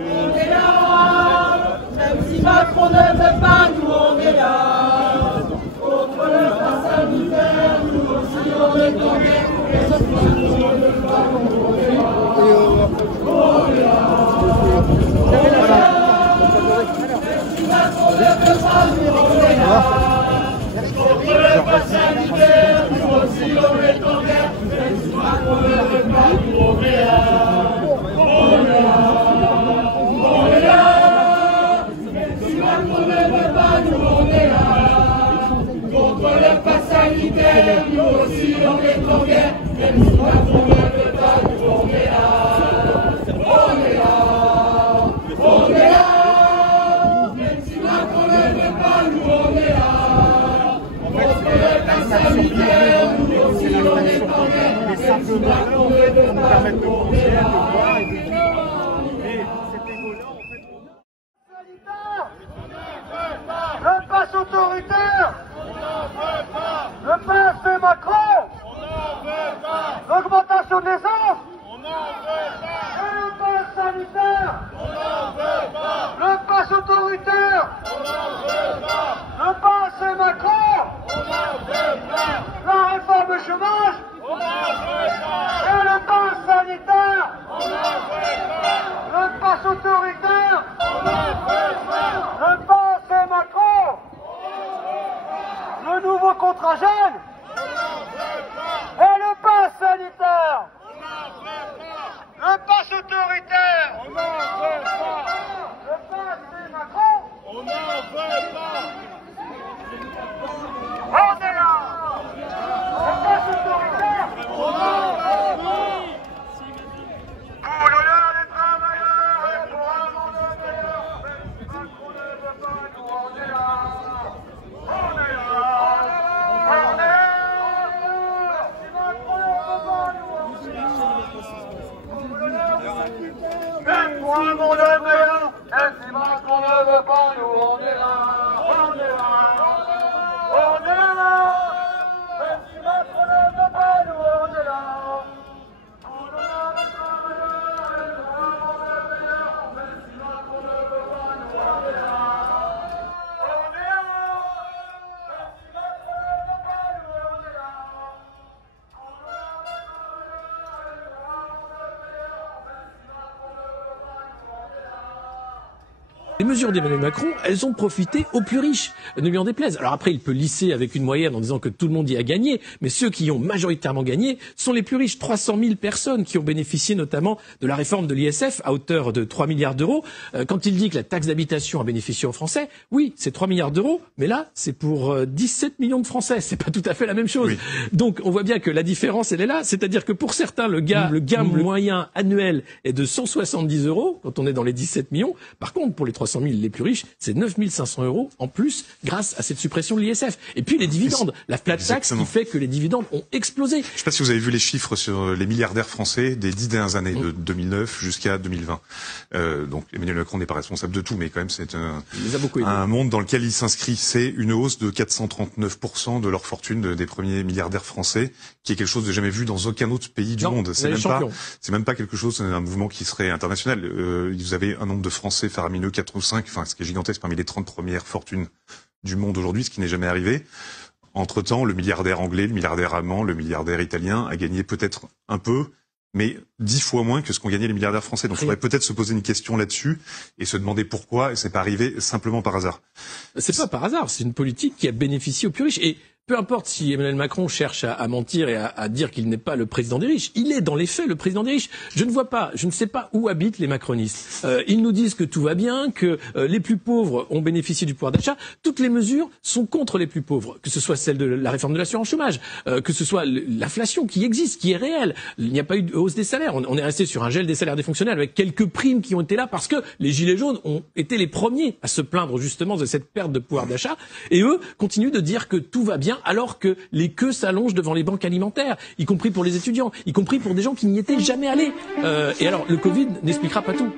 On est là, même si Macron ne veut pas, nous on est là. Contre le pass sanitaire, nous aussi on est en guerre. Même si Macron ne veut pas, nous on est là. On est là. Même si Macron ne veut pas, nous on est là. Contre le pass sanitaire, nous aussi on est en guerre. Même si Macron ne veut pas, nous on est là. On est là. On est là, même si Macron ne veut pas, nous on est là. Contre le pass sanitaire, nous aussi on est en guerre. Même si Macron ne veut pas, nous on est là. On est là, on est là. Même si Macron ne veut pas, nous on est là. Contre le pass sanitaire, nous aussi on est en guerre. Même si Macron ne veut pas, nous on est là. Le pass autoritaire, le pass de Macron, l'augmentation de l'essence, et le pass sanitaire, le pass autoritaire, le pass de Macron, la réforme chômage, et le pass sanitaire, le pass autoritaire, le pass de Macron, le nouveau contrat jeune et le pass sanitaire, le pass autoritaire, le pass de Macron, on est là, le pass autoritaire, pour l'honneur des travailleurs et pour un monde meilleur, même si Macron ne veut pas, nous on est là. On est là, on est là, si Macron ne veut pas, nous on est là. Même pour un monde meilleur, même si Macron ne veut pas, nous on est là. On est là, on est là, même si Macron ne veut pas, nous on est là. Pour l'honneur des travailleurs et pour un monde meilleur, même si Macron ne veut pas, nous on est là. On est là. Les mesures d'Emmanuel Macron, elles ont profité aux plus riches, ne lui en déplaise. Alors après, il peut lisser avec une moyenne en disant que tout le monde y a gagné, mais ceux qui ont majoritairement gagné sont les plus riches. 300 000 personnes qui ont bénéficié notamment de la réforme de l'ISF à hauteur de 3 milliards d'euros. Quand il dit que la taxe d'habitation a bénéficié aux Français, oui, c'est 3 milliards d'euros, mais là, c'est pour 17 millions de Français. C'est pas tout à fait la même chose. Oui. Donc, on voit bien que la différence, elle est là. C'est-à-dire que pour certains, le gain moyen annuel est de 170 euros quand on est dans les 17 millions. Par contre, pour les 300 000 les plus riches, c'est 9 500 euros en plus grâce à cette suppression de l'ISF. Et puis les dividendes, la flat tax qui fait que les dividendes ont explosé. Je ne sais pas si vous avez vu les chiffres sur les milliardaires français des 10 dernières années, de 2009 jusqu'à 2020. Donc Emmanuel Macron n'est pas responsable de tout, mais quand même c'est un monde dans lequel il s'inscrit. C'est une hausse de 439% de leur fortune des premiers milliardaires français, qui est quelque chose de jamais vu dans aucun autre pays du monde. C'est même pas quelque chose, un mouvement qui serait international. Vous avez un nombre de Français faramineux, 4 ou 5, enfin ce qui est gigantesque parmi les 30 premières fortunes du monde aujourd'hui, ce qui n'est jamais arrivé. Entre-temps, le milliardaire anglais, le milliardaire allemand, le milliardaire italien a gagné peut-être un peu, mais 10 fois moins que ce qu'ont gagné les milliardaires français. Donc il faudrait peut-être se poser une question là-dessus et se demander pourquoi, et c'est pas arrivé simplement par hasard. C'est pas par hasard, c'est une politique qui a bénéficié aux plus riches. Et peu importe si Emmanuel Macron cherche à mentir et à dire qu'il n'est pas le président des riches, il est dans les faits le président des riches. Je ne sais pas où habitent les macronistes. Ils nous disent que tout va bien, que les plus pauvres ont bénéficié du pouvoir d'achat. Toutes les mesures sont contre les plus pauvres, que ce soit celle de la réforme de l'assurance chômage, que ce soit l'inflation qui existe, qui est réelle. Il n'y a pas eu de hausse des salaires. On est resté sur un gel des salaires des fonctionnaires avec quelques primes qui ont été là parce que les gilets jaunes ont été les premiers à se plaindre justement de cette perte de pouvoir d'achat. Et eux continuent de dire que tout va bien, alors que les queues s'allongent devant les banques alimentaires, y compris pour les étudiants, y compris pour des gens qui n'y étaient jamais allés. Et alors, le Covid n'expliquera pas tout.